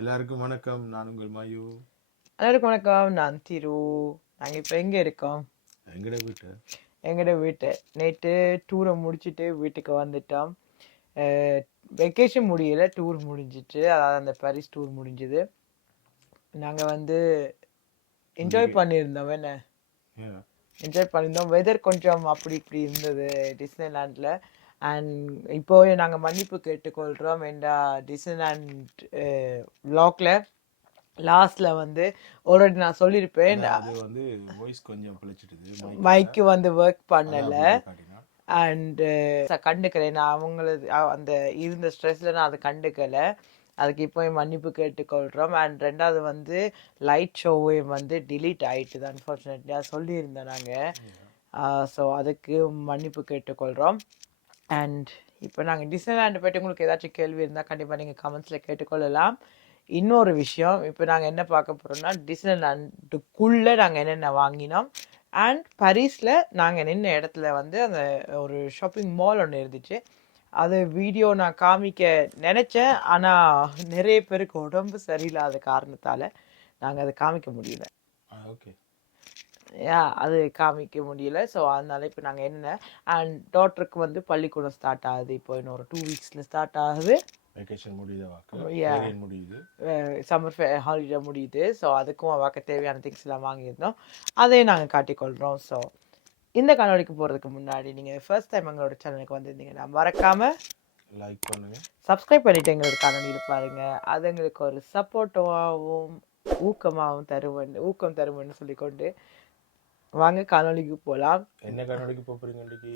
எல்லாருக்கும் வணக்கம். நான் உங்கள் மயு. எல்லாருக்கும் வணக்கம். நான் திரு. நாங்கள் இப்போ எங்கே இருக்கோம்? எங்கட வீட்டு? எங்களோட வீட்டு. நேற்று டூரை முடிச்சுட்டு வீட்டுக்கு வந்துட்டோம். வெக்கேஷன் முடியல. டூர் முடிஞ்சிட்டு அதாவது அந்த பாரிஸ் டூர் முடிஞ்சுது. நாங்கள் வந்து என்ஜாய் பண்ணியிருந்தோம். என்ன. என்ஜாய் பண்ணியிருந்தோம். வெதர் கொஞ்சம் அப்படி இப்படி இருந்தது. டிஸ்னிலாண்டில் அண்ட் இப்போ நாங்கள் மன்னிப்பு கேட்டுக்கொள்கிறோம் என்ற டிஸ்னிலாண்ட் வ்ளாக்ல லாஸ்ட்ல வந்து ஆல்ரெடி நான் சொல்லியிருப்பேன். அது வந்து வாய்ஸ் கொஞ்சம் பிழைச்சிட்டுது மைக்கு வந்து ஒர்க் பண்ணல. அண்ட் கண்டுக்கிறேன் நான் அவங்களது அந்த இருந்த ஸ்ட்ரெஸ்ல நான் அதை கண்டுக்கல. அதுக்கு இப்போ மன்னிப்பு கேட்டுக்கொள்கிறோம் அண்ட் ரெண்டாவது வந்து லைட் ஷோவையும் வந்து delete ஆயிட்டுது அன்ஃபார்ச்சுனேட்லி அது சொல்லியிருந்தோம் நாங்கள் ஸோ அதுக்கு மன்னிப்பு கேட்டுக்கொள்கிறோம் அண்ட் இப்போ நாங்கள் டிஸ்னிலாண்டை பற்றி உங்களுக்கு ஏதாச்சும் கேள்வி இருந்தால் கண்டிப்பாக நீங்கள் கமெண்ட்ஸில் கேட்டுக்கொள்ளலாம். இன்னொரு விஷயம் இப்போ நாங்கள் என்ன பார்க்க போகிறோம்னா டிஸ்னிலாண்டுக்குள்ளே நாங்கள் என்னென்ன வாங்கினோம்? அண்ட் பரிஸில் நாங்கள் நின்ன இடத்துல வந்து அந்த ஒரு ஷாப்பிங் மால் ஒன்று இருந்துச்சு. அது வீடியோ நான் காமிக்க நினச்சேன். ஆனால் நிறைய பேருக்கு உடம்பு சரியில்லாத காரணத்தால் நாங்கள் அதை காமிக்க முடியல. ஓகே அது காமிக்க முடியல. ஸோ அதனால இப்போ நாங்கள் என்ன அண்ட் டாக்டருக்கு வந்து பள்ளிக்கூடம் ஸ்டார்ட் ஆகுது. இப்போ இன்னும் ஒரு டூ வீக்ஸில் ஸ்டார்ட் ஆகுது. வெக்கேஷன் முடியுத முடியுது. சம்மர் ஹாலிடே முடியுது. ஸோ அதுக்கும் அவாக்க தேவையான திங்ஸ் எல்லாம் வாங்கியிருந்தோம். அதையும் நாங்கள் காட்டிக்கொள்கிறோம் ஸோ இந்த காணொளிக்கு போகிறதுக்கு முன்னாடி நீங்கள் ஃபர்ஸ்ட் டைம் எங்களோட சேனலுக்கு வந்திருந்தீங்கன்னா மறக்காமல் லைக் பண்ணுங்க. சப்ஸ்கிரைப் பண்ணிட்டு எங்களோட காணொலியில் பாருங்க. அது எங்களுக்கு ஒரு சப்போர்ட்டாகவும் ஊக்கமாகவும் தருவன் ஊக்கம் தருவன்னு சொல்லிக்கொண்டு வாங்க காணொளிக்கு போகலாம் என்ன போறீங்க இன்னைக்கு?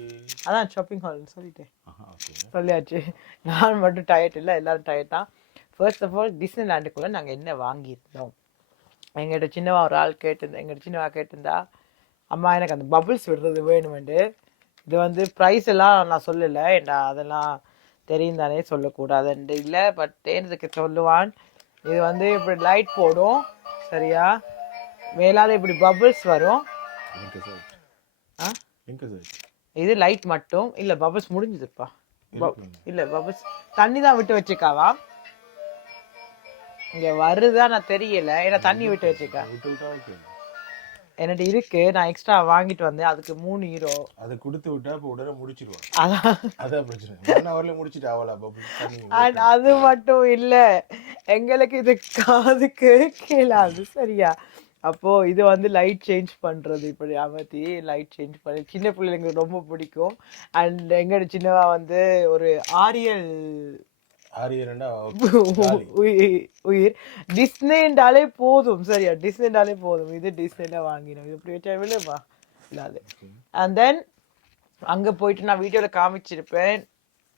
அதான் ஷாப்பிங் ஹால்னு சொல்லிட்டேன். சொல்லியாச்சு. நான் மட்டும் டயர்ட் இல்லை எல்லாரும் டயர்ட் தான். ஃபர்ஸ்ட் ஆஃப் ஆல் டிஸ்னி லேண்டுக்குள்ளே நாங்கள் என்ன வாங்கியிருந்தோம்? எங்கள்கிட்ட சின்னவா ஒரு ஆள் கேட்டிருந்தா எங்கள்கிட்ட சின்னவா கேட்டிருந்தா அம்மா எனக்கு அந்த பபிள்ஸ் விடுறது வேணுமெண்டு. இது வந்து ப்ரைஸ் எல்லாம் நான் சொல்லலை. ஏன்டா அதெல்லாம் தெரியும் தானே சொல்லக்கூடாதுன்ட்டு இல்லை பட் தேனதுக்கு சொல்லுவான். இது வந்து இப்படி லைட் போடும். சரியா? மேலால இப்படி பபிள்ஸ் வரும். இது லைட் மட்டும். இல்லை பபிள்ஸ் முடிஞ்சுதுப்பா. இல்ல பபிள்ஸ் தண்ணி தான் விட்டு வச்சிருக்காவா? இங்க வருதா நான் தெரியல. ஏன்னா தண்ணி விட்டு வச்சிருக்கா. என்கிட்ட இருக்கு. நான் எக்ஸ்ட்ரா வாங்கிட்டு வந்தேன். அதுக்கு மூணு ஹீரோ அதை கொடுத்து விட்டா இப்போ உடனே முடிச்சிருவான் அதான். பிரச்சனை. ஒன் ஹவர்ல முடிச்சிட்டு And அது மட்டும் இல்ல. எங்களுக்கு இது காதுக்கு கேளாது சரியா? அப்போ இது வந்து லைட் சேஞ்ச் பண்றது இப்படி அமர்த்தி லைட் சேஞ்ச் பண்ணி சின்ன பிள்ளைங்களுக்கு ரொம்ப பிடிக்கும். அண்ட் எங்களோட சின்னவா வந்து ஒரு ஆரியல் உயிர். டிஸ்னேண்டாலே போதும். சரியா டிஸ்னேண்டாலே போதும். இது டிஸ்னேண்டா வாங்கினோம். இது இப்படி வச்சா விழுவா இல்லாது. அண்ட் தென் அங்க போயிட்டு நான் வீடியோல காமிச்சிருப்பேன்.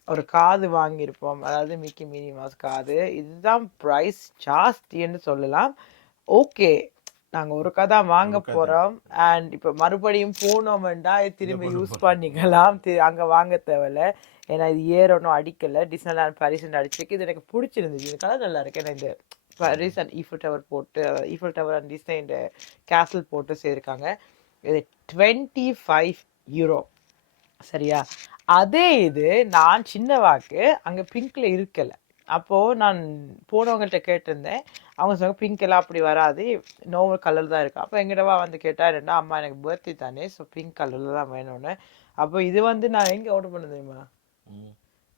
ஒரு காது வாங்கியிருப்போம். அதாவது மிக்கி மினி மாஸ் காது. இதுதான் ப்ரைஸ் ஜாஸ்தின்னு சொல்லலாம். ஓகே நாங்க ஒரு கதை வாங்க போறோம். அண்ட் இப்ப மறுபடியும் போனோம்னா திரும்ப யூஸ் பண்ணிக்கலாம். அங்க வாங்க தேவையில்ல. ஏன்னா இது ஏறணும் அடிக்கல. டிஸ்னலாண்ட் பாரிஸ் அடிச்சிருக்கு இது எனக்கு பிடிச்சிருந்துச்சு இந்த கலர் நல்லா இருக்கு. ஏன்னா இந்த பாரிஸ் அண்ட் ஈஃபில் டவர் போட்டு ஈஃபில் டவர் அண்ட் டிஸ்னே இந்த கேசல் போட்டு செய்திருக்காங்க இது டுவெண்ட்டி ஃபைவ் யூரோ சரியா? அதே இது நான் சின்னவாக்கு அங்க பிங்க்ல இருக்கல. அப்போ நான் போனவங்கள்ட்ட கேட்டிருந்தேன். அவங்க சொன்னாங்க பிங்க் எல்லாம் அப்படி வராது. நார்மல் கலர் தான் இருக்கு. அப்போ எங்கிட்டவா வந்து கேட்டா ரெண்டா அம்மா எனக்கு பர்த்டே தானே ஸோ பிங்க் கலர்ல தான் வேணும்னு. அப்போ இது வந்து நான் எங்க ஆர்டர் பண்ண தெரியுமா?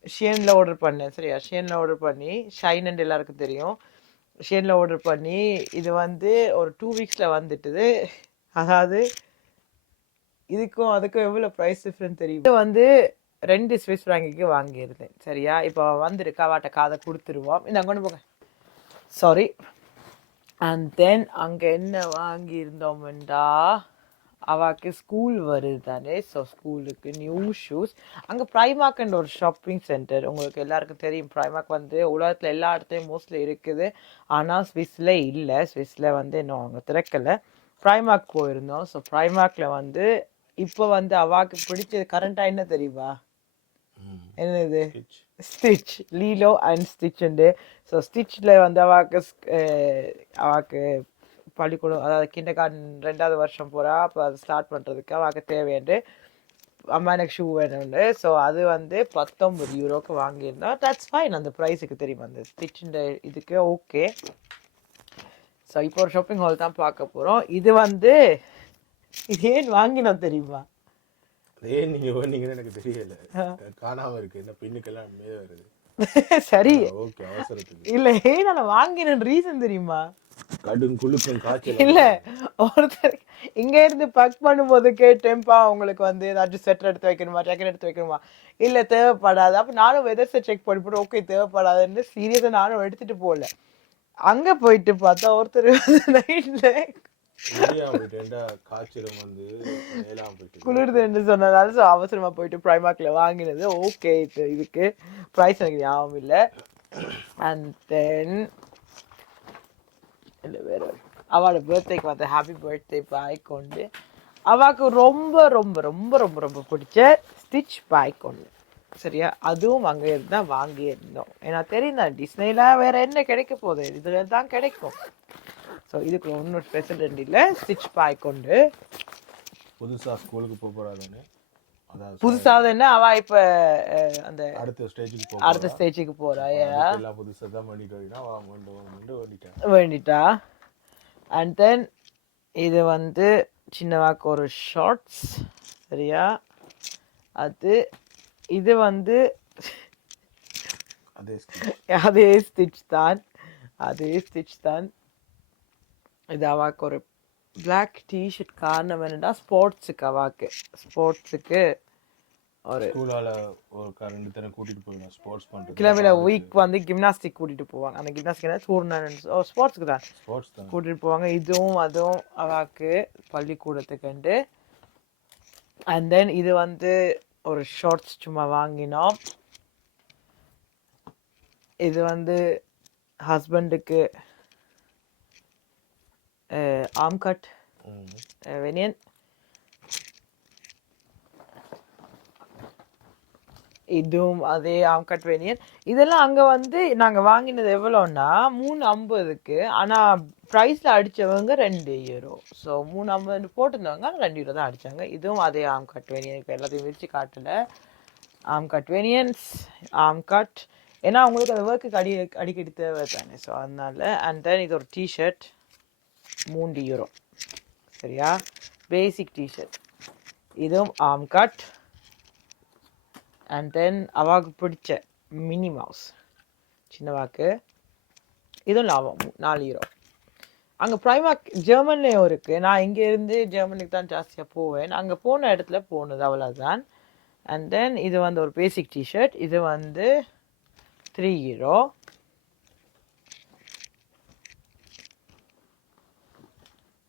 ஷேன்ல ஆர்டர் பண்ணேன். சரியா? ஷேன்ல ஆர்டர் பண்ணி ஷைன் அண்ட் எல்லாருக்கும் தெரியும். ஷேன்ல ஆர்டர் பண்ணி இது வந்து ஒரு டூ வீக்ஸ்ல வந்துட்டுது. அதாவது இதுக்கும் அதுக்கும் எவ்வளோ ப்ரைஸ் டிஃப்ரெண்ட் தெரியும்? இது வந்து ரெண்டு ஸ்விஸ் ஃப்ராங்கிக்கு வாங்கியிருந்தேன். சரியா? இப்போ வந்திருக்கு. அவாட்ட காதை கொடுத்துருவோம். இந்த கொண்டு போங்க. சாரி அண்ட் தென் அங்கே என்ன வாங்கியிருந்தோம்டா அவாக்கு ஸ்கூல் வருது தானே ஸோ ஸ்கூலுக்கு நியூ ஷூஸ் அங்கே ப்ரைமாக்ன்ற ஒரு ஷாப்பிங் சென்டர் உங்களுக்கு எல்லாருக்கும் தெரியும் ப்ரைமாக் வந்து உலகத்தில் எல்லா இடத்துலையும் மோஸ்ட்லி இருக்குது. ஆனால் ஸ்விஸ்ல இல்லை. ஸ்விஸ்ல வந்து இன்னும் அவங்க திறக்கலை. ப்ரைமாக் போயிருந்தோம். ஸோ ப்ரைமாக்ல வந்து இப்போ வந்து அவாக்கு பிடிச்சது கரண்டாக என்ன தெரியுமா? என்னது? ஸ்டிச் லீலோ அண்ட் ஸ்டிச்சுண்டு ஸோ ஸ்டிச்சில் வந்து அவாக்கு அவாக்கு பள்ளிக்கூடம் அதாவது கிண்டர் கார்டன் ரெண்டாவது வருஷம் போகிறா அப்போ அதை ஸ்டார்ட் பண்ணுறதுக்கு அவாக்கு தேவையாண்டு அம்மா எனக்கு ஷூ வேணும்னு ஸோ அது வந்து பத்தொம்பது யூரோக்கு வாங்கியிருந்தோம் தட்ஸ் ஃபைன் அந்த ப்ரைஸுக்கு தெரியும். அந்த ஸ்டிச்சின் இதுக்கு ஓகே ஸோ இப்போ ஒரு ஷாப்பிங் ஹால் தான் பார்க்க போகிறோம் இது வந்து இது ஏன் வாங்கினோம் தெரியுமா? ஏன் நீங்க வேணீங்கன்னு எனக்கு தெரியல. காணாம இருக்கு. என்ன பின்னுக்கெல்லாம் மே வருது. சரி. ஓகே அவசரத்துக்கு. இல்லை ஏன் நான் வாங்கின ரீசன் தெரியுமா? கடும் குளுக்கும் காய்ச்சல். இல்ல ஒருத்தர் இங்க இருந்து பக் பண்ணும்போது கேட்டேன்ப்பா உங்களுக்கு வந்து ஏதாச்சும் ஸ்வெட்டர் எடுத்து வைக்கணுமா ஜாக்கெட் எடுத்து வைக்கணுமா? இல்ல தேவைப்படாது. அப்ப நானும் வெதர்ஸை செக் பண்ணி போட்டு ஓகே தேவைப்படாதுன்னு சீரியஸா நானும் எடுத்துட்டு போகல. அங்க போயிட்டு பார்த்தா ஒருத்தர் நைட்ல வெளியா சொன்னதால ஸோ அவசரமா போயிட்டு ப்ரைமார்க்ல வாங்கினது. ஓகே இதுக்கு ப்ரைஸ் எனக்கு ஞாபகம் இல்லை. அண்ட் தென் இல்லை வேற? அவளோட பர்த்டேக்கு வந்து ஹாப்பி பர்த்டே பாய் கொண்டு அவாக்கு ரொம்ப ரொம்ப ரொம்ப ரொம்ப ரொம்ப பிடிச்ச ஸ்டிச் பாய் கொண்டு சரியா? அதுவும் அங்கே இருந்தால் வாங்கியிருந்தோம். ஏன்னா தெரியும் தான் டிஸ்னேல வேற என்ன கிடைக்க போகுது? இதுல தான் கிடைக்கும். ஸோ இதுக்கு ஒன்றும் ஸ்பெஷல் இல்லை. ஸ்டிச் பாய் கொண்டு புதுசா ஸ்கூலுக்கு போக அதான் புதுசாக என்ன? அவ இப்ப அந்த அடுத்த ஸ்டேஜுக்கு போக அடுத்த ஸ்டேஜுக்கு போறா போறா. எல்லாம் புதுசா தான் பண்ணிட்டு வேண்டிட்டா. அண்ட் தென் இது வந்து சின்னவாக்கு ஒரு ஷார்ட்ஸ் சரியா? அது இது வந்து. அதே ஸ்டிச் தான். அதே ஸ்டிச் தான். இது அவாக்கு ஒரு பிளாக் டிஷர்ட் காரணம் என்னடா ஸ்போர்ட்ஸுக்கு அவாக்கு. ஸ்போர்ட்ஸுக்கு ஒரு ஸ்கூலால ஒரு ரெண்டு தரம் கூட்டிட்டு போயிடும் ஸ்போர்ட்ஸ் பண்றது கிழமையில வீக் வந்து கிம்னாஸ்டிக் கூட்டிட்டு போவாங்க. அந்த கிம்னாஸ்டிக் என்ன டூர்னாமெண்ட்ஸ் ஓ ஸ்போர்ட்ஸ்க்கு தான். ஸ்போர்ட்ஸ் தான். கூட்டிட்டு போவாங்க. இதுவும் அதுவும் அவாக்கு பள்ளிக்கூடத்துக்குண்டு. அண்ட் தென் இது வந்து ஒரு ஷார்ட்ஸ் சும்மா வாங்கினோம். இது வந்து ஹஸ்பண்டுக்கு ஆம் கட் ம். வெனியன் இதுவும் அதே ஆம் கட் வெனியன் இதெல்லாம் அங்க வந்து நாங்க வாங்கினது எவ்வளோன்னா மூணு ஐம்பதுக்கு. ஆனா ப்ரைஸ்ல அடிச்சவங்க ரெண்டு யூரோ ஸோ மூணு ஐம்பது போட்டிருந்தவங்க ரெண்டு யூரோ தான் அடிச்சாங்க. இதுவும் அதே ஆம் கட் வெனியன் இப்போ எல்லாத்தையும் விரிச்சு காட்டல. ஆம் கட் வெனியன்ஸ் ஆம் கட் ஏன்னா அவங்களுக்கு அந்த ஒர்க்குக்கு அடி அடிக்கடி தேவை தானே ஸோ அதனால அண்ட் தென் இது ஒரு டிஷர்ட் மூன்று யூரோ சரியா? பேசிக் டிஷர்ட் இதுவும் ஆம் கட் அண்ட் தென் அவாக்கு பிடிச்ச மினி மவுஸ் சின்னவாக்கு இதுவும் லாபம். நாலு யூரோ அங்கே ப்ரைமாக் ஜெர்மன்லேயும் இருக்குது நான் இங்கேருந்து ஜெர்மனிக்கு தான் ஜாஸ்தியாக போவேன். அங்கே போன இடத்துல போனது. அவ்வளோதான் அண்ட் தென் இது வந்து ஒரு பேசிக் டிஷர்ட் இது வந்து த்ரீ ஹீரோ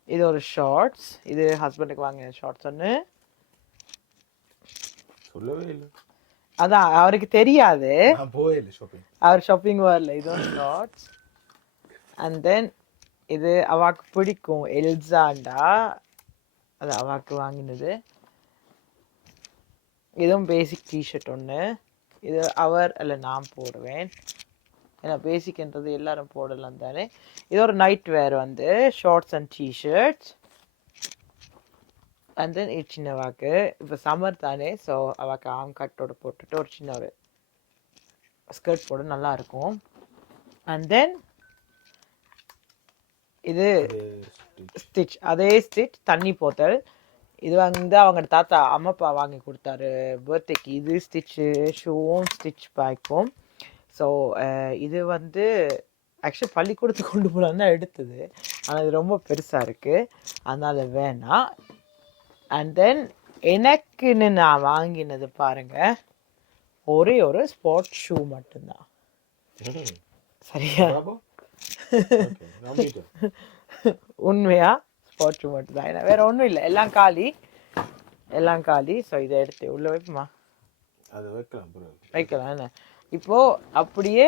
இது ஒரு ஷார்ட்ஸ் இது ஹஸ்பண்டுக்கு வாங்கின ஷார்ட்ஸ் ஒன்று சொல்லவே இல்லை அதான் அவருக்கு தெரியாது இல்லை ஷாப்பிங் அவர் ஷாப்பிங் வரல இதுவும் ஷார்ட்ஸ் அண்ட் தென் இது அவாக்கு பிடிக்கும் எல்சாண்டா அது அவாக்கு வாங்கினது இதுவும் பேசிக் டிஷர்ட் ஒன்று இது அவர் அல்ல நான் போடுவேன் ஏன்னா பேசிக்ன்றது எல்லாரும் போடலாம் தானே. இது ஒரு நைட் வேர் வந்து shorts and T shirts and then இது சின்ன வாக்கு. இப்போ சம்மர் தானே ஸோ அவாக்கு ஆம் கட்டோட போட்டுட்டு ஒரு சின்ன ஒரு ஸ்கர்ட் போட நல்லா இருக்கும். அண்ட் தென் இது ஸ்டிச் அதே ஸ்டிச் தண்ணி போத்தல். இது வந்து அவங்க தாத்தா அம்மாப்பா வாங்கி கொடுத்தாரு. பர்த்டேக்கு இது ஸ்டிச்சு ஷூவும் ஸ்டிச் பேக்கும் ஸோ இது வந்து ஆக்சுவலி பள்ளிக்கூடத்துக்கு கொண்டு போகலான்னு தான் எடுத்தது. ஆனால் இது ரொம்ப பெருசாக இருக்குது அதனால் வேணாம் அண்ட் தென் எனக்குன்னு நான் வாங்கினது பாருங்க. ஒரே ஒரு ஸ்போர்ட் ஷூ மட்டும்தான். சரியா? உண்மையா? ஸ்போர்ட் ஷூ மட்டும்தான். ஏன்னா வேற ஒன்றும் இல்லை. எல்லாம் காலி. எல்லாம் காலி. ஸோ இதை எடுத்து உள்ள வைப்போமா? அது வைக்கலாம் வைக்கலாம் என்ன? இப்போ அப்படியே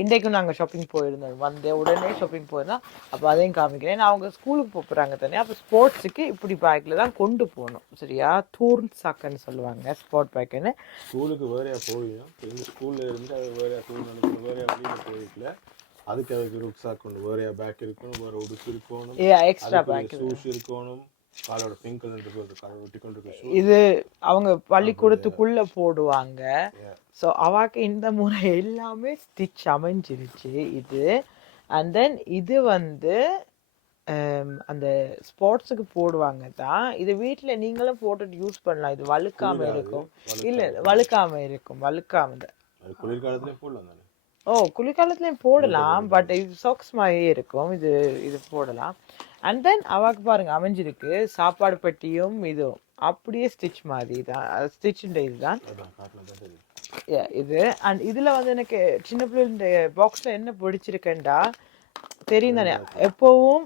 இன்றைக்கும் நாங்கள் ஷாப்பிங் போயிருந்தோம். வந்த உடனே ஷாப்பிங் போயிருந்தோம் அப்போ அதையும் காமிக்கிறேன். ஏன்னா அவங்க ஸ்கூலுக்கு போகிறாங்க தானே அப்போ ஸ்போர்ட்ஸுக்கு இப்படி பேக்கில் தான் கொண்டு போகணும். சரியா? தூர்ன் சாக்குன்னு சொல்லுவாங்க ஸ்போர்ட் பேக்குன்னு ஸ்கூலுக்கு வேறையா போயிடும் எங்க ஸ்கூல்ல இருந்து அது வேறையா ஸ்கூல் நினைக்கணும் வேறையா வெளியில போயிருக்கல. அதுக்கு அதுக்கு ருக்ஸாக் கொண்டு வேறையா பேக் இருக்கணும் வேற உடுப்பு இருக்கணும். எக்ஸ்ட்ரா பேக் ஷூஸ் இருக்கணும். காலோட பிங்க் கலர் கலர் ஒட்டி கொண்டு இது அவங்க பள்ளிக்கூடத்துக்குள்ள போடுவாங்க. ஸோ அவாக்கு இந்த முறை எல்லாமே ஸ்டிச் அமைஞ்சிருச்சு இது. அண்ட் தென் இது வந்து ஹம், அந்த ஸ்போர்ட்ஸுக்கு போடுவாங்க தான். இது வீட்டில் நீங்களும் போட்டுட்டு யூஸ் பண்ணலாம். இது வழுக்காம இருக்கும். இல்லை வழுக்காம இருக்கும். வழுக்காம இந்த- அது குளிர்காலத்துலயும் போடலாம் ஓ குளிர்காலத்துலயும் போடலாம். பட் இது சாக்ஸ் மாதிரியே இருக்கும். இது இது போடலாம். அண்ட் தென் அவாக்கு பாருங்க அமைஞ்சிருக்கு. சாப்பாடு பெட்டியும் இதுவும். அப்படியே ஸ்டிச் மாதிரி தான். ஸ்டிச்சுன்ற இதுதான் இது. அண்ட் இதுல வந்து எனக்கு சின்ன பிள்ளைங்க பாக்ஸ்ல என்ன பிடிச்சிருக்கேன்டா? தெரியும் தானே. எப்பவும்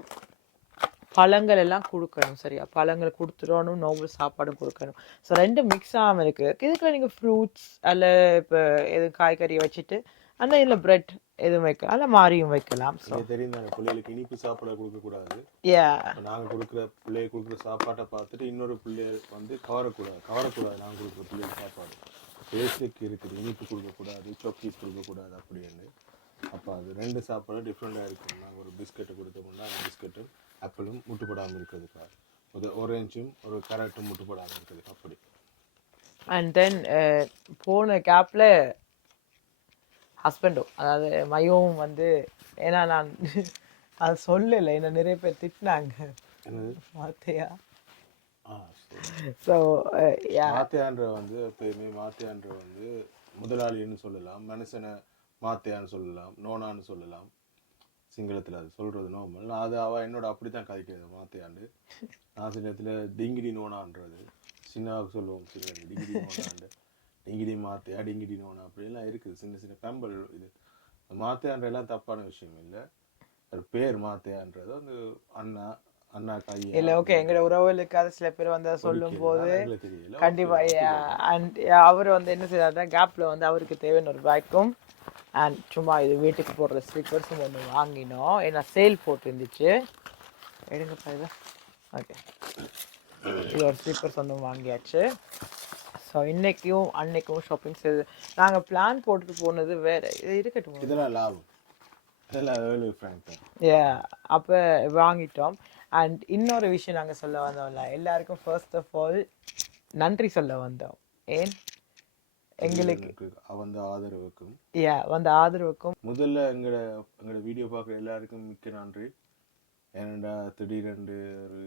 பழங்கள் எல்லாம் கொடுக்கணும் சரியா? பழங்கள் கொடுத்துடணும் நோபல் சாப்பாடும் கொடுக்கணும். ஸோ ரெண்டும் மிக்ஸ் ஆகாமல் இருக்கு இதுக்குள்ள நீங்கள் ஃப்ரூட்ஸ் அல்ல இப்போ எது காய்கறி வச்சுட்டு அந்த இதில் பிரெட் எதுவும் வைக்கலாம் அல்ல மாறியும் வைக்கலாம். ஸோ தெரியும் தானே பிள்ளைகளுக்கு இனிப்பு சாப்பாடு கொடுக்கக்கூடாது ஏ நாங்கள் கொடுக்குற பிள்ளைய கொடுக்குற சாப்பாட்டை பார்த்துட்டு இன்னொரு பிள்ளைய வந்து கவரக்கூடாது. கவரக்கூடாது நாங்கள் கொடுக்குற பிள்ளைக்கு சாப்பாடு. பேசிக் இருக்குது இனிப்பு கொடுக்கக்கூடாது சொக்கீஸ் கொடுக்கக்கூடாது அப்படின்னு. அப்போ அது ரெண்டு சாப்பாடு டிஃப்ரெண்ட்டாக இருக்கும். நாங்கள் ஒரு பிஸ்கெட்டை கொடுத்தோம்னா அந்த பிஸ்கெட்டும் ஆப்பிளும் முட்டுப்படாமல் இருக்கிறதுக்காக ஒரு ஆரஞ்சும் ஒரு கேரட்டும் முட்டுப்படாமல் இருக்கிறதுக்கு அப்படி. அண்ட் தென் போன கேப்பில் ஹஸ்பண்டும் அதாவது மையவும் வந்து ஏன்னா நான் அது சொல்லலை என்ன நிறைய பேர் திட்டினாங்க. வார்த்தையா? ஸோ யா மாத்தியான்ற வந்து எப்பயுமே மாத்தியான்ற வந்து முதலாளின்னு சொல்லலாம் மனுஷனை மாத்தியான்னு சொல்லலாம் நோனான்னு சொல்லலாம். சிங்களத்தில் அது சொல்றது நார்மல் அது அவ என்னோட அப்படித்தான் கதைக்கிறது மாத்தியாண்டு. நான் சில இடத்துல டிங்கிடி நோனான்றது சின்னவாக்கு சொல்லுவோம் சில டிங்கிடி நோனாண்டு. டிங்கிடி மாத்தியா டிங்கிடி நோனா அப்படிலாம் இருக்குது. சின்ன சின்ன பெம்பல் இது. மாத்தியான்ற எல்லாம் தப்பான விஷயம் இல்லை. ஒரு பேர் மாத்தியான்றது வந்து அண்ணா இல்ல ஓகே எங்களோட உறவுகளுக்காக சில பேர் வந்து சொல்லும் போது கண்டிப்பா அண்ட் அவர் வந்து என்ன செய்யறாருன்னா கேப்ல வந்து அவருக்கு தேவையான ஒரு பேக்கும் அண்ட் சும்மா இது வீட்டுக்கு போடுற ஸ்லீப்பர்ஸும் ஒன்று வாங்கினோம் ஏன்னா சேல் போட்டு இருந்துச்சு எடுங்கப்பா இது ஓகே இது ஒரு ஸ்லீப்பர்ஸ் வந்து வாங்கியாச்சு ஸோ இன்னைக்கும் அன்னைக்கும் ஷாப்பிங் செய்து நாங்கள் பிளான் போட்டுட்டு போனது வேற இது இருக்கட்டும் இதெல்லாம் லாபம் அப்போ வாங்கிட்டோம் அண்ட் இன்னொரு விஷயம் நாங்கள் சொல்ல வந்தோம்ல எல்லாருக்கும் ஃபர்ஸ்ட் ஆஃப் ஆல் நன்றி சொல்ல வந்தோம். ஏன்? எங்களுக்கு அவந்த ஆதரவுக்கும். யா வந்த ஆதரவுக்கும். முதல்ல எங்களோட எங்களோட வீடியோ பார்க்குற எல்லாருக்கும் மிக்க நன்றி. ஏனண்டா திடீரென்று ஒரு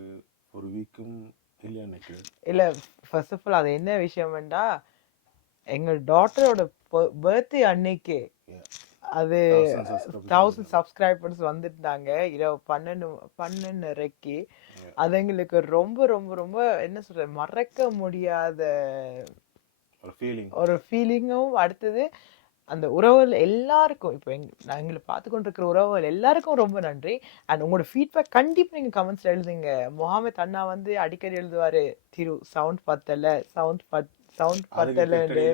ஒரு வீக்கும் இல்லை எனக்கு இல்லை ஃபர்ஸ்ட் ஆஃப் ஆல் அது என்ன விஷயம் வேண்டா எங்கள் டாட்டரோட பர்த்டே அன்னைக்கு அது தௌசண்ட் சப்ஸ்கிரைபர்ஸ் வந்துட்டாங்க. இரவு பன்னெண்டு பன்னெண்டரைக்கு. அது எங்களுக்கு ரொம்ப ரொம்ப ரொம்ப என்ன சொல்ற மறக்க முடியாத ஒரு ஃபீலிங் ஒரு ஃபீலிங்கும் அடுத்தது அந்த உறவுகள் எல்லாருக்கும் இப்போ எங் எங்களை பார்த்து கொண்டிருக்கிற உறவுகள் எல்லாருக்கும் ரொம்ப நன்றி. அண்ட் உங்களோட ஃபீட்பேக் கண்டிப்பாக நீங்கள் கமெண்ட்ஸில் எழுதுங்க. முகாமத் அண்ணா வந்து அடிக்கடி எழுதுவார். திரு சவுண்ட் பத்தல சவுண்ட் பத் சவுண்ட் பத்தலன்னு.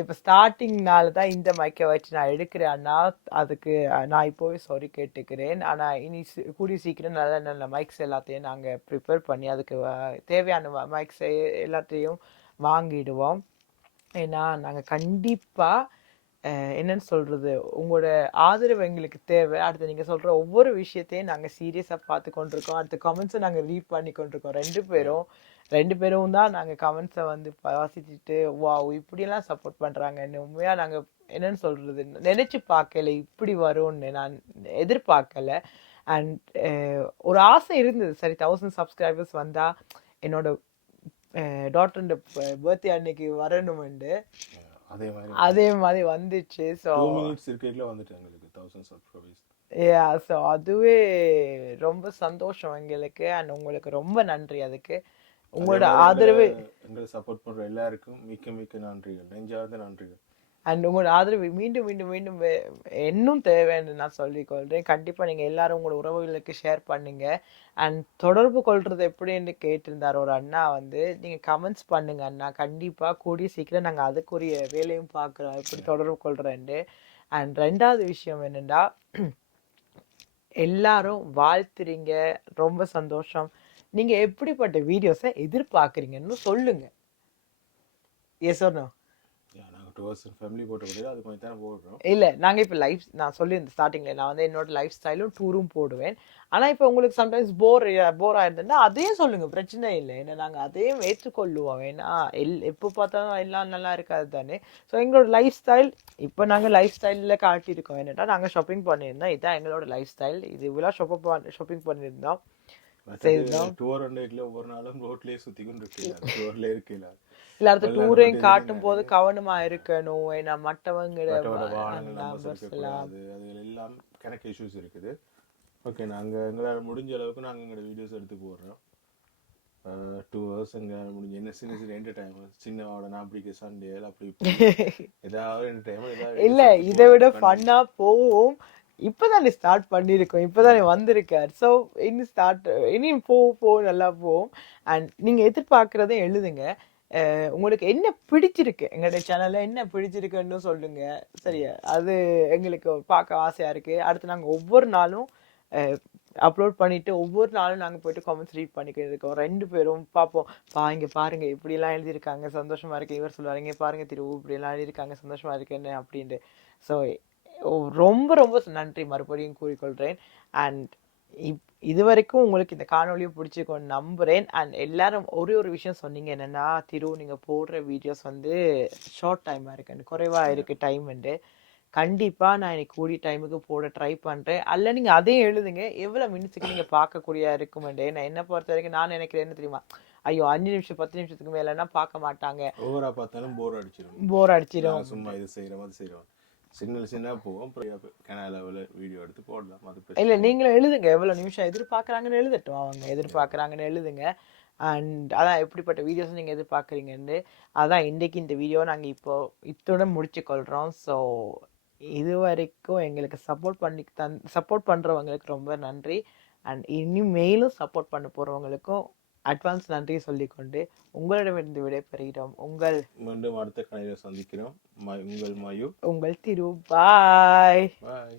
இப்போ ஸ்டார்டிங்னால தான் இந்த மைக்கை வச்சு நான் எடுக்கிறேன். அண்ணா அதுக்கு நான் இப்போவே சாரி கேட்டுக்கிறேன். ஆனால் இனி கூடிய சீக்கிரம் நல்ல நல்ல மைக்ஸ் எல்லாத்தையும் நாங்கள் ப்ரிப்பேர் பண்ணி அதுக்கு தேவையான மைக்ஸ் எல்லாத்தையும் வாங்கிடுவோம். ஏன்னா நாங்கள் கண்டிப்பாக என்னன்னு சொல்கிறது உங்களோட ஆதரவு எங்களுக்கு தேவை. அடுத்து நீங்கள் சொல்கிற ஒவ்வொரு விஷயத்தையும் நாங்கள் சீரியஸாக பார்த்து கொண்டிருக்கோம். அடுத்த கமெண்ட்ஸை நாங்கள் ரீட் பண்ணி கொண்டிருக்கோம். ரெண்டு பேரும் ரெண்டு பேரும் தான் நாங்கள் கமெண்ட்ஸை வந்து வாசிச்சுட்டு வா இப்படியெல்லாம் சப்போர்ட் பண்ணுறாங்கன்னு உண்மையாக நாங்கள் என்னன்னு சொல்கிறது நினச்சி பார்க்கல. இப்படி வரும்னு நான் எதிர்பார்க்கல. அண்ட் ஒரு ஆசை இருந்தது. சரி தௌசண்ட் சப்ஸ்கிரைபர்ஸ் வந்தால் என்னோட டாக்டர் பர்த்டே அன்னைக்கு வரணுமெண்டு அதே மாதிரி அதே மாதிரி வந்துச்சு ஸோ டூ மினிட்ஸ் இருக்கைக்குள்ள வந்துட்டு எங்களுக்கு தௌசண்ட் சப்ஸ்கிரைபர்ஸ் யா ஸோ அதுவே ரொம்ப சந்தோஷம் எங்களுக்கு அண்ட் உங்களுக்கு ரொம்ப நன்றி அதுக்கு. உங்களோட ஆதரவு எங்களை சப்போர்ட் பண்ற எல்லாருக்கும் மிக்க மிக்க நன்றிகள். நெஞ்சார்ந்த நன்றிகள். அண்ட் உங்களோட ஆதரவு மீண்டும் மீண்டும் மீண்டும் வே- இன்னும் தேவைன்னு நான் சொல்லிக்கொள்கிறேன் கண்டிப்பாக நீங்கள் எல்லாரும் உங்களோட உறவுகளுக்கு ஷேர் பண்ணுங்க. அண்ட் தொடர்பு கொள்வது எப்படின்னு கேட்டிருந்தார் ஒரு அண்ணா வந்து நீங்கள் கமெண்ட்ஸ் பண்ணுங்க அண்ணா. கண்டிப்பாக கூடிய சீக்கிரம் நாங்கள் அதுக்குரிய வேலையும் பார்க்குறோம். எப்படி தொடர்பு கொள்கிறேன்ட்டு அண்ட் ரெண்டாவது விஷயம் என்னென்னா எல்லாரும் வாழ்த்துறீங்க. ரொம்ப சந்தோஷம். நீங்கள் எப்படிப்பட்ட வீடியோஸை எதிர்பார்க்குறீங்கன்னு சொல்லுங்க. எஸ் ஒன்னும் நாங்கள் டூ ஹவர்ஸ் ஃபேமிலி போட்ட கூட அது கொஞ்சம் தானே போடுறோம் இல்ல நாங்க இப்ப லைஃப் நான் சொல்லியிருந்தேன் ஸ்டார்டிங்ல நான் வந்து என்னோட லைஃப் ஸ்டைலும் டூரும் போடுவேன். ஆனா இப்ப உங்களுக்கு சம்டைம்ஸ் போர் போர் ஆயிருந்தா அதையும் சொல்லுங்க பிரச்சனை இல்லை. ஏன்னா நாங்க அதையும் ஏற்றுக்கொள்ளுவோம். ஏன்னா எல் எப்போ பார்த்தாலும் எல்லாம் நல்லா இருக்காது தானே. ஸோ எங்களோட லைஃப் ஸ்டைல் இப்போ நாங்க லைஃப் ஸ்டைல்ல காட்டியிருக்கோம். என்னன்னா நாங்க ஷாப்பிங் பண்ணியிருந்தோம். இதுதான் எங்களோட லைஃப் ஸ்டைல் இது இவ்வளோ ஷாப்பிங் ஷாப்பிங் பண்ணியிருந்தோம். டூர் ஒன்றைக்குல ஒவ்வொரு நாளும் ரோட்லயே சுத்தி கொண்டு இருக்கல டூர்ல இருக்கல இல்ல அடுத்த டூரையும் காட்டும் போது கவனமா இருக்கணும். ஏன்னா மற்றவங்க அது எல்லாம். கணக்கு இஷ்யூஸ் இருக்குது. ஓகே நாங்கள் எங்களால் முடிஞ்ச அளவுக்கு நாங்கள் எங்களோட வீடியோஸ் எடுத்து போடுறோம். டூ ஹவர்ஸ் எங்களால் முடிஞ்ச என்ன சின்ன சின்ன என்டர்டைன்மெண்ட் சின்னவோட நாப்பிடிக்கு சண்டே அப்படி ஏதாவது என்டர்டைன்மெண்ட் இல்ல இதை விட போடுறோம். ஃபன்னா போவும். இப்பதானே ஸ்டார்ட் பண்ணிருக்கோம். இப்பதானே வந்திருக்கார். ஸோ இனி ஸ்டார்ட் இனி போ போ நல்லா போகும் அண்ட் நீங்க எதிர்பார்க்கறதை எழுதுங்க. உங்களுக்கு என்ன பிடிச்சிருக்கு? எங்களுடைய சேனல்ல என்ன பிடிச்சிருக்குன்னு சொல்லுங்க. சரியா? அது எங்களுக்கு பார்க்க ஆசையா இருக்கு. அடுத்து நாங்கள் ஒவ்வொரு நாளும் அப்லோட் பண்ணிட்டு ஒவ்வொரு நாளும் நாங்கள் போயிட்டு காமெண்ட்ஸ் ரீட் பண்ணிக்கிட்டு இருக்கோம் ரெண்டு பேரும் பார்ப்போம். பா பாருங்க இப்படிலாம் எழுதியிருக்காங்க. சந்தோஷமா இருக்கு. இவர் சொல்லுவாரு இங்க பாருங்க திரு இப்படிலாம் எழுதியிருக்காங்க. சந்தோஷமா இருக்குன்னு அப்படின்ட்டு. ஸோ ரொம்ப ரொம்ப நன்றி. மறுபடியும் கூறிக்கொள்கிறேன் அண்ட் இப் இது வரைக்கும் உங்களுக்கு இந்த காணொலியை பிடிச்சிருக்கோன்னு நம்புறேன். அண்ட் எல்லாரும் ஒரே ஒரு விஷயம் சொன்னீங்க. என்னன்னா திரு நீங்க போடுற வீடியோஸ் வந்து ஷார்ட் டைமா இருக்கு. குறைவா இருக்கு டைம்ண்டு கண்டிப்பா நான் இன்னைக்கு கூடிய டைமுக்கு போட ட்ரை பண்றேன். அல்ல நீங்க அதையும் எழுதுங்க. எவ்வளவு மினிட்ஸுக்கு நீங்க பார்க்கக்கூடிய இருக்குமெண்டே நான் என்ன பொறுத்த வரைக்கும் நான் நினைக்கிறேன் என்ன தெரியுமா? ஐயோ அஞ்சு நிமிஷம் பத்து நிமிஷத்துக்கு மேலன்னா பார்க்க மாட்டாங்க. ஓவரா பார்த்தாலும் போர் அடிச்சிடும் போர் அடிச்சிடும் சும்மா இது செய்யறோம் அது செய்யறோம் சின்ன சின்ன போவோம் கெனால வீடியோ எடுத்து போடலாம். அது இல்ல நீங்களும் எழுதுங்க. எவ்வளவு நிமிஷம் எதிர்பார்க்கறாங்கன்னு எழுதட்டும் அவங்க. எதிர்பார்க்கறாங்கன்னு எழுதுங்க. அண்ட் அதான் எப்படிப்பட்ட வீடியோஸ் நீங்க எதிர்பார்க்குறீங்கன்னு. அதான் இன்னைக்கு இந்த வீடியோ நாங்க இப்போ இத்துடன் முடிச்சு கொள்றோம் ஸோ இது வரைக்கும் எங்களுக்கு சப்போர்ட் பண்ணி தன் சப்போர்ட் பண்றவங்களுக்கு ரொம்ப நன்றி. அண்ட் இனிமேலும் சப்போர்ட் பண்ண போறவங்களுக்கும் அட்வான்ஸ் நன்றி சொல்லிக்கொண்டு உங்களிடமிருந்து விடைபெறுகிறோம். உங்கள் மீண்டும் அடுத்த கலையில சந்திக்கிறோம். உங்கள் மயு உங்கள் திரு. பாய் பாய்